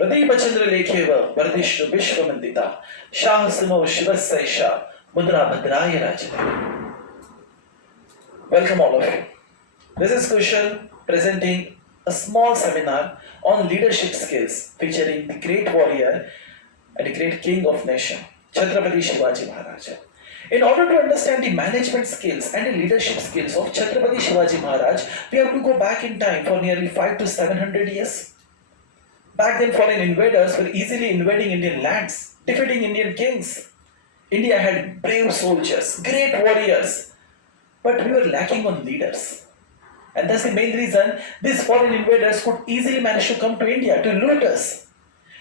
प्रदीपचंद्रलेखेव वर्धिष्णु विश्ववन्दिता शाहसुनो शिवस्सैषा mudra bhadraya rajate. Welcome all of you. This is Kushal presenting a small seminar on leadership skills featuring the great warrior and the great king of nation, Chhatrapati Shivaji Maharaj. In order to understand the management skills and the leadership skills of Chhatrapati Shivaji Maharaj, we have to go back in time for nearly 500 to 700 years. Back then, foreign invaders were easily invading Indian lands, defeating Indian kings. India had brave soldiers, great warriors, but we were lacking on leaders. And that's the main reason these foreign invaders could easily manage to come to India to loot us.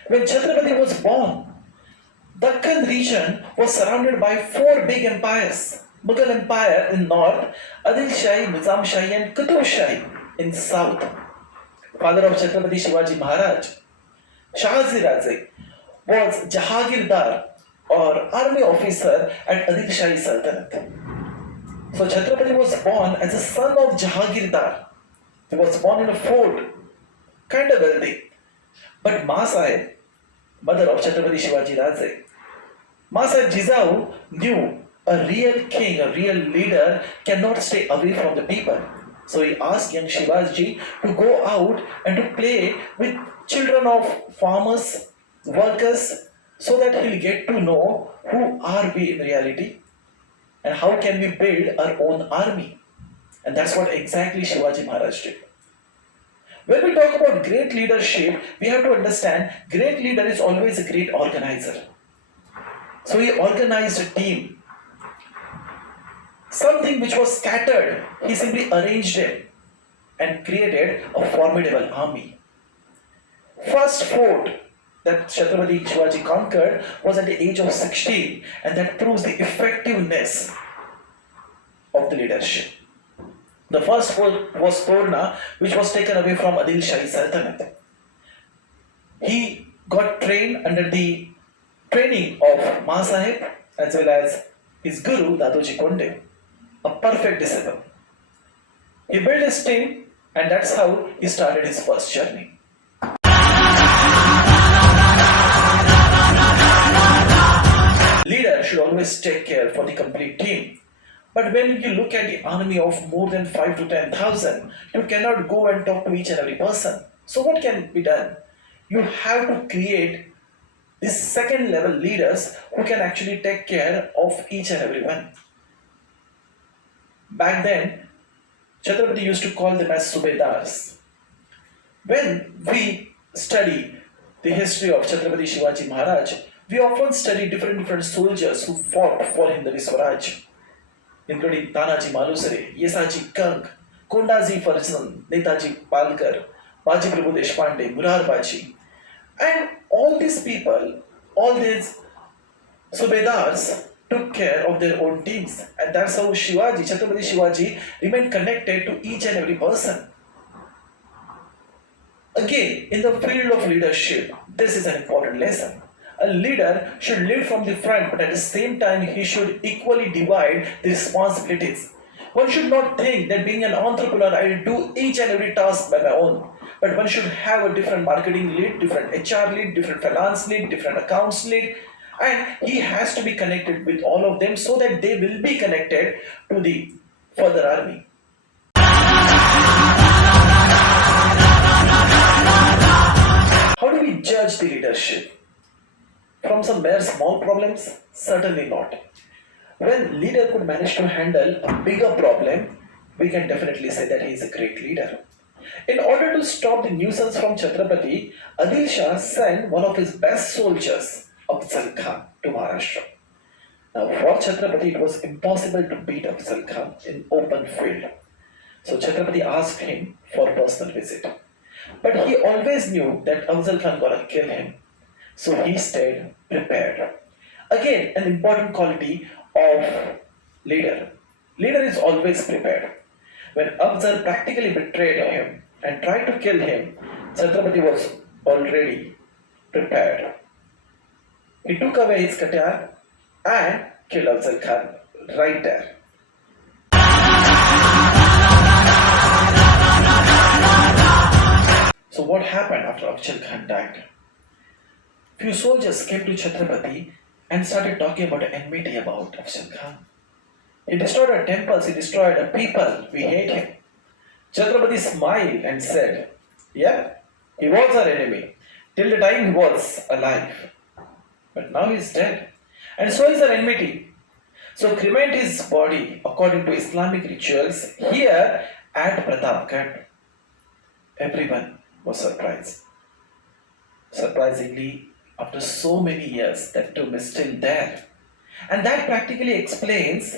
When Chhatrapati was born, Dakkan region was surrounded by four big empires. Mughal Empire in north, Adil Shahi, Nizam Shahi and Qutub Shahi in south. Father of Chhatrapati Shivaji Maharaj, Shahaji Raje, was Jahagirdar or army officer at Adil Shahi Sultanate. So Chhatrapati was born as a son of Jahagirdar. He was born in a fort, kind of wealthy. But Ma Sahib, mother of Chhatrapati Shivaji Raje, Ma Sahib Jizau knew a real king, a real leader cannot stay away from the people. So he asked young Shivaji to go out and to play with children of farmers, workers, so that he'll get to know who are we in reality and how can we build our own army. And that's what exactly Shivaji Maharaj did. When we talk about great leadership, we have to understand great leader is always a great organizer. So he organized a team. Something which was scattered, he simply arranged it and created a formidable army. First fort that Chhatrapati Shivaji conquered was at the age of 16, and that proves the effectiveness of the leadership. The first fort was Torna, which was taken away from Adil Shahi Sultanate. He got trained under the training of Ma Sahib as well as his guru Dadoji Konde, a perfect disciple. He built his team, and that's how he started his first journey. Leader should always take care for the complete team. But when you look at the army of more than 5 to 10,000, you cannot go and talk to each and every person. So what can be done? You have to create these second level leaders who can actually take care of each and everyone. Back then, Chhatrapati used to call them as Subedars. When we study the history of Chhatrapati Shivaji Maharaj, we often study different soldiers who fought for Hindvi Swaraj, including Tanaji Malusare, Yesaji Kang, Kondaji Farsan, Netaji Palkar, Baji Prabhu Deshpande, Murar Baji. And all these people, all these Subedars took care of their own teams. And that's how Chhatrapati Shivaji remained connected to each and every person. Again, in the field of leadership, this is an important lesson. A leader should lead from the front, but at the same time, he should equally divide the responsibilities. One should not think that being an entrepreneur, I will do each and every task by my own. But one should have a different marketing lead, different HR lead, different finance lead, different accounts lead. And he has to be connected with all of them so that they will be connected to the further army. How do we judge the leadership? From some mere small problems? Certainly not. When leader could manage to handle a bigger problem, we can definitely say that he is a great leader. In order to stop the nuisance from Chhatrapati, Adil Shah sent one of his best soldiers, Afzal Khan, to Maharashtra. Now for Chhatrapati, it was impossible to beat Afzal Khan in open field. So Chhatrapati asked him for a personal visit. But he always knew that Afzal Khan gonna kill him. So he stayed prepared. Again, an important quality of leader. Leader is always prepared. When Afzal practically betrayed him and tried to kill him, Chhatrapati was already prepared. He took away his katyar and killed Afzal Khan right there. So what happened after Afzal Khan died? Few soldiers came to Chhatrapati and started talking about enmity about Afzal Khan. He destroyed our temples, he destroyed our people, we hate him. Chhatrapati smiled and said, yeah, he was our enemy till the time he was alive. But now he is dead. And so is our enmity. So cremate his body according to Islamic rituals here at Pratapgarh. Everyone was surprised. Surprisingly, after so many years, that tomb is still there. And that practically explains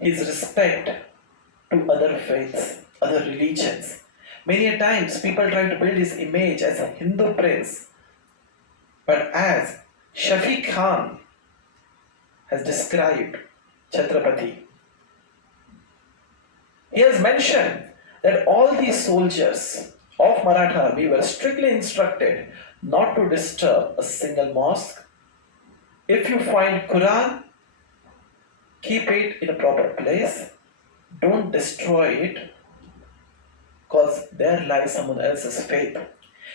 his respect to other faiths, other religions. Many a times people try to build his image as a Hindu prince. But as Shafi Khan has described Chhatrapati, he has mentioned that all these soldiers of Maratha army were strictly instructed not to disturb a single mosque. If you find Quran, keep it in a proper place. Don't destroy it because there lies someone else's faith.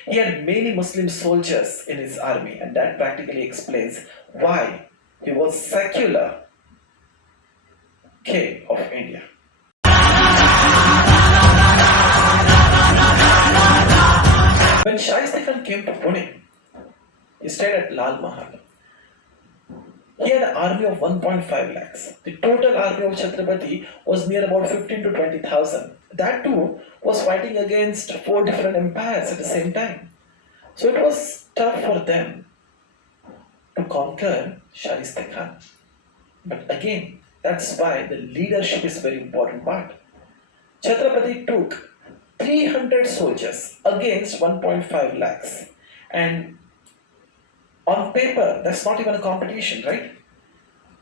He had many Muslim soldiers in his army, and that practically explains why he was secular king of India. When Shaista Khan came to Pune, he stayed at Lal Mahal. He had an army of 1.5 lakhs. The total army of Chhatrapati was near about 15 to 20,000. That too was fighting against 4 different empires at the same time. So it was tough for them to conquer Shaista Khan. But again, that's why the leadership is a very important part. Chhatrapati took 300 soldiers against 1.5 lakhs. And on paper, that's not even a competition, right?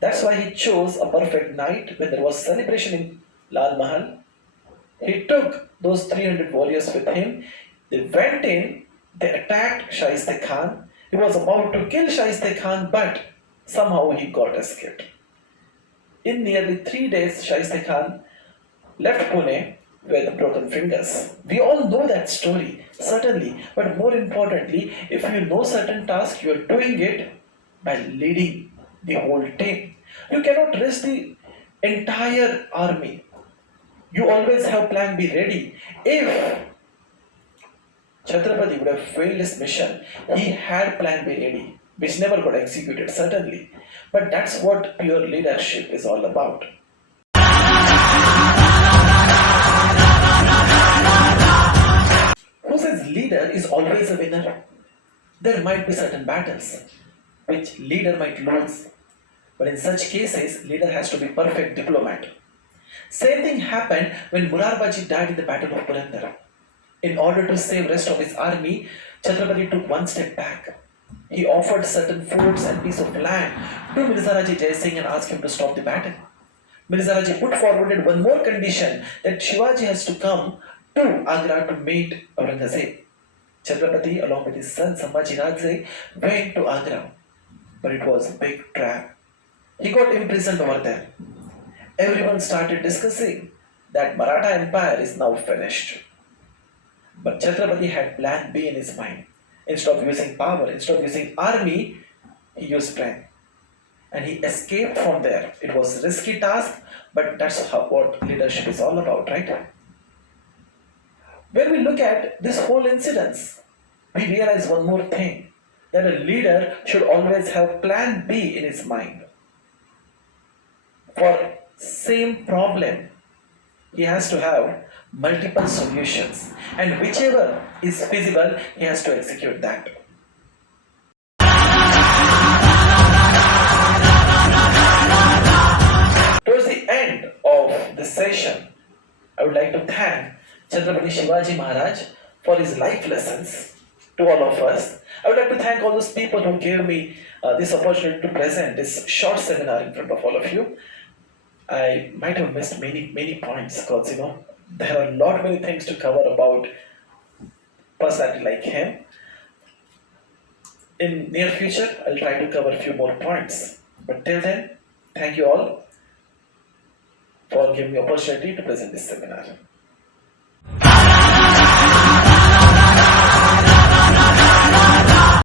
That's why he chose a perfect night when there was celebration in Lal Mahal. He took those 300 warriors with him. They went in, they attacked Shaista Khan. He was about to kill Shaista Khan, but somehow he got escaped. In nearly 3 days, Shaista Khan left Pune with broken fingers. We all know that story, certainly. But more importantly, if you know certain tasks, you are doing it by leading the whole team. You cannot risk the entire army. You always have plan B ready. If Chhatrapati would have failed his mission, he had plan B ready, which never got executed, certainly. But that's what pure leadership is all about. Who says leader is always a winner? There might be certain battles which leader might lose, but in such cases, leader has to be perfect diplomat. Same thing happened when Murarbaji died in the Battle of Purandar. In order to save rest of his army, Chhatrapati took one step back. He offered certain foods and piece of land to Mirzaraji Jai Singh and asked him to stop the battle. Mirzaraji put forward one more condition that Shivaji has to come to Agra to meet Aurangzeb. Chhatrapati, along with his son Sambhaji Rajay, went to Agra, but it was a big trap. He got imprisoned over there. Everyone started discussing that Maratha Empire is now finished. But Chhatrapati had plan B in his mind. Instead of using power, instead of using army, he used strength. And he escaped from there. It was a risky task, but that's what leadership is all about, right? When we look at this whole incident, we realize one more thing, that a leader should always have plan B in his mind. For same problem, he has to have multiple solutions, and whichever is feasible, he has to execute that. Towards the end of this session, I would like to thank Chhatrapati Shivaji Maharaj for his life lessons to all of us. I would like to thank all those people who gave me this opportunity to present this short seminar in front of all of you. I might have missed many points because there are many things to cover about personality like him. In near future, I'll try to cover a few more points. But till then, thank you all for giving me opportunity to present this seminar.